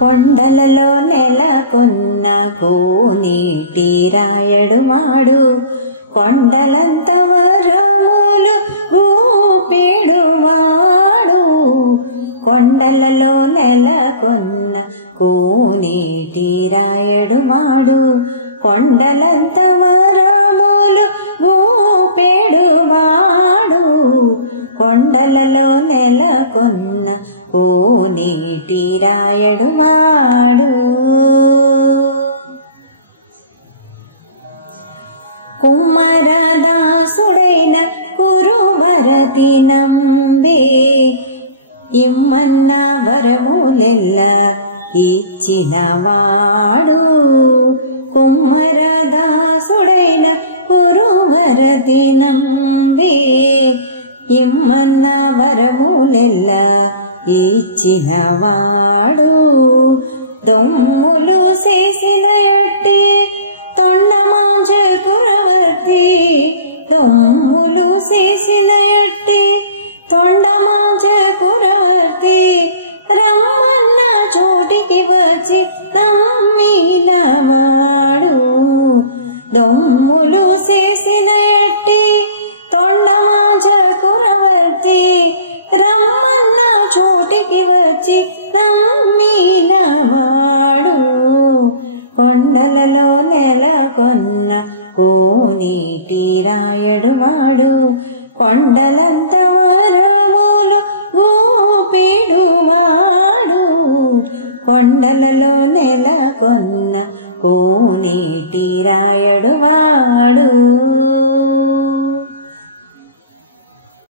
కొండలలో నెలకొన్న కోనేటి రాయడువాడు కొండలంత వరములు గూపెడువాడు. కొండలలో నెలకొన్న కోనేటి రాయడువాడు కొండలంత వరములు గూపెడువాడు. కొండలలో నెలకొన్న కోనేటి రాయడువాడు. కుమ్మరదాసుడైన కురువరతి నంబే ఇమ్మన్న వరములెల్ల ఇచ్చినవాడు. కుమ్మరదాసుడైన కురువరతి నంబే ఇమ్మన్న వరములెల్ల ఇచ్చినవాడు. దొమ్ములు చేసిన ఎట్టి తొండమాంజ కురవర్తి దొమ్ములు చేసిన ఎట్టి తొండమాంజ కురవర్తి రమ్మన్న చోటికి వచ్చి నమ్మినవాడు. దొమ్ములు చేసిన ఎట్టి తొండమాంజ కురవర్తి రమ్మన్న చోటికి వచ్చి నమ్మినవాడు. కొండలలో నెలకొన్న కోనేటి రాయడువాడు కొండలంత వరములు గూపెడువాడు. కొండలలో నెలకొన్న